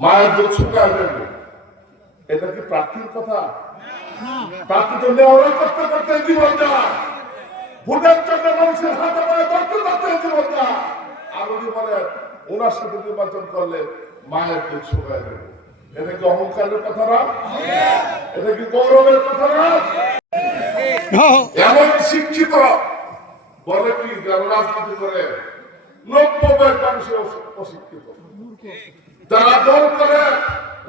মায়ের দুধ শুকায় যাবে এটা কি প্রার্থীর কথা? প্রার্থী তো নেওয়া করতে করতে জীবন যায় ভোটের জন্য মানুষের হাতে পায়ে জীবন যায় আর উনি বলেন ওনার সাথে নির্বাচন করলে মায়ের দুধ এটা কি অহংকারের কথা না? এটা কি গৌরবের কথা না? এমন শিক্ষিত, বলে কি রাজনীতি করে, নব্বই মানুষের অশিক্ষিত। যারা দল করে,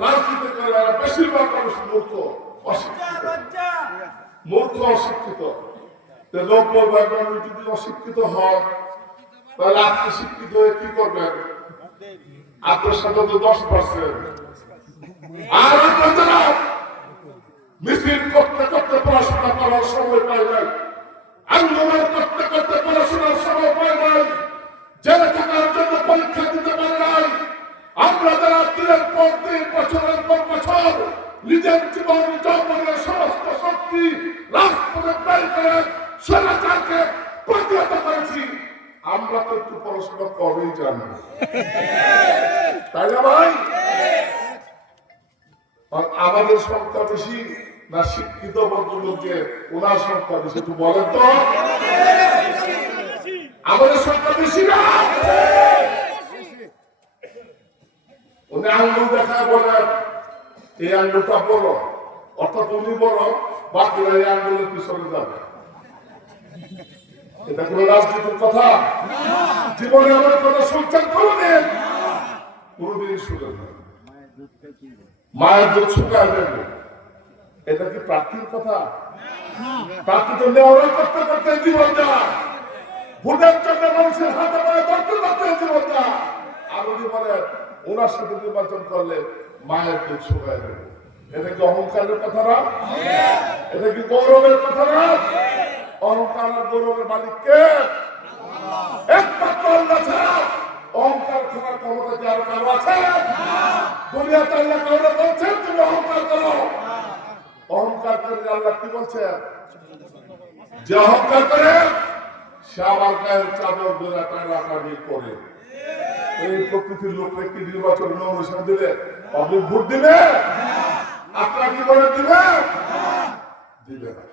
রাজনীতি করে বেশিরভাগ মানুষ মূর্খ, অশিক্ষিত। মূর্খ, অশিক্ষিত। নব্বই যদি অশিক্ষিত হয়, তাহলে আপনি শিক্ষিত হয়ে কি করবেন? আপনার সাথে তো দশ পার্সেন্ট। আর যারা মিছিল করতে করতে পড়াশোনা করার সময় পাই নাই, আন্দোলন করতে করতে পড়াশোনার সময় পাই নাই নিজের জীবন যৌবনের সমস্ত শক্তি প্রতিহত করেছি। আমরা তো একটু পড়াশোনা জানি তাই না ভাই? আমাদের সংখ্যা বেশি না শিক্ষিত ভদ্রলোকে ওনার সংখ্যা বেশি, একটু বলেন তো। আমাদের এই আঙ্গুলটা বড়। অর্থাৎ উনি বড় বাকিরা এই আঙ্গুলের পিছনে যাবে। এটা কোনো রাজনীতির কথা? জীবনে আমার কথা শুনছেন কোনদিন কোনদিন শুনেন মায়ের দুধ শুকায় যাবে এটা কি প্রার্থীর কথা? প্রার্থী তো নেওয়া করতে করতে জীবন যায়। ভোটের জন্য মানুষের হাতে পায়ে জীবন আর উনি বলেন, ওনার সাথে নির্বাচন করলে মায়ের দুধ শুকায় যাবে এটা কি অহংকারের কথা না? এটা কি গৌরবের কথা না? অহংকার গৌরবের মালিক কে? অহংকার আছে? করো। সে আমার গায়ের চাদর বেড়া টানাটানি করে। এই প্রকৃতির লোক একটি নির্বাচন অনুষ্ঠান দিলে? ভোট দিবে কি দিবে দিবে না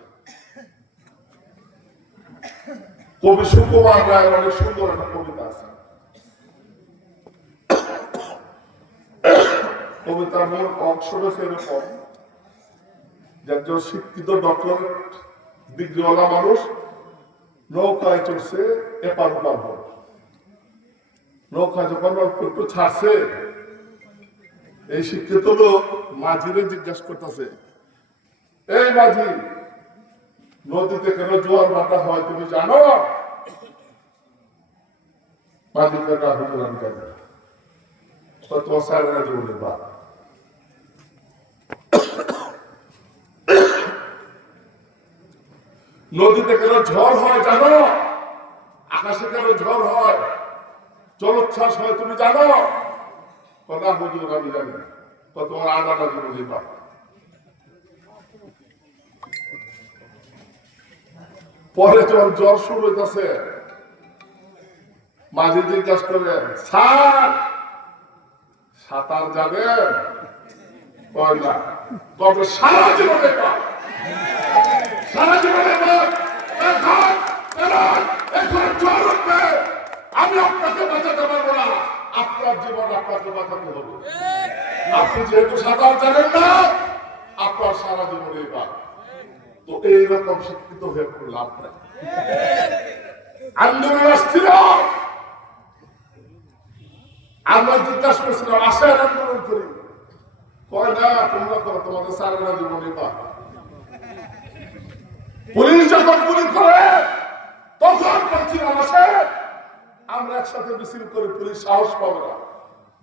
কবি সুকুমার অনেক সুন্দর একটা কবিতা আছে। কবিতার মূল অংশ রয়েছে এরকম যে একজন শিক্ষিত ডক্টরেট ডিগ্রিওয়ালা মানুষ, নৌকায় চড়ছে এপার ওপার হল নৌকা যখন একটু ছাড়ছে, এই শিক্ষিত লোক মাঝিরে জিজ্ঞাসা করতেছে এই মাঝি, নদীতে কেন জোয়ার হয় তুমি জানো? নদীতে কেন ঝড় হয় জানো? আকাশে কেন ঝড় হয়? জলোচ্ছ্বাস হয়, তুমি জানো? কথা হুজুর আমি জানি না। তো তোমার আদাটা জীবনের বা পরে যখন জ্বর শুরু হইতেছে, মাঝে জিজ্ঞাসা করে, স্যার, সাঁতার না। তবে সারা জীবনে সারা জীবনে পায় এখন এখন এখন জ্বর উঠবে আমি আপনাকে বাঁচাতে পারব না আপনার জীবন আপনাকে বাঁচাতে হবে আপনি যেহেতু সাঁতার জানেন না, আপনার সারা জীবনে পায় তো এইরকম শিক্ষিত হয়ে কোনো লাভ নাই। আন্দোলন আসছিল আমরা জিজ্ঞাসা করছিলাম আশায় আন্দোলন করি। কয়, না, তোমরা করো, তোমাদের সারা জীবনে পা পুলিশ যখন গুলি করে, তখন আসে আমরা একসাথে মিছিল করে পুলিশ সাহস পাবে না।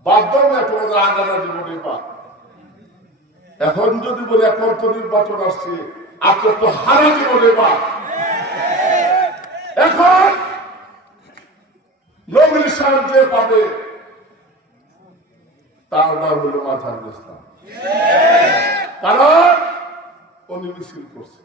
বাধ্য না তোমাদের আগামী জীবনে পা এখন যদি বলি এখন তো নির্বাচন আসছে আপনার তো হারা জীবনে বা এখন নবীর সাহায্যে পাবে, তার নাম হলো মাথার ইসলাম কারণ উনি মিছিল করছে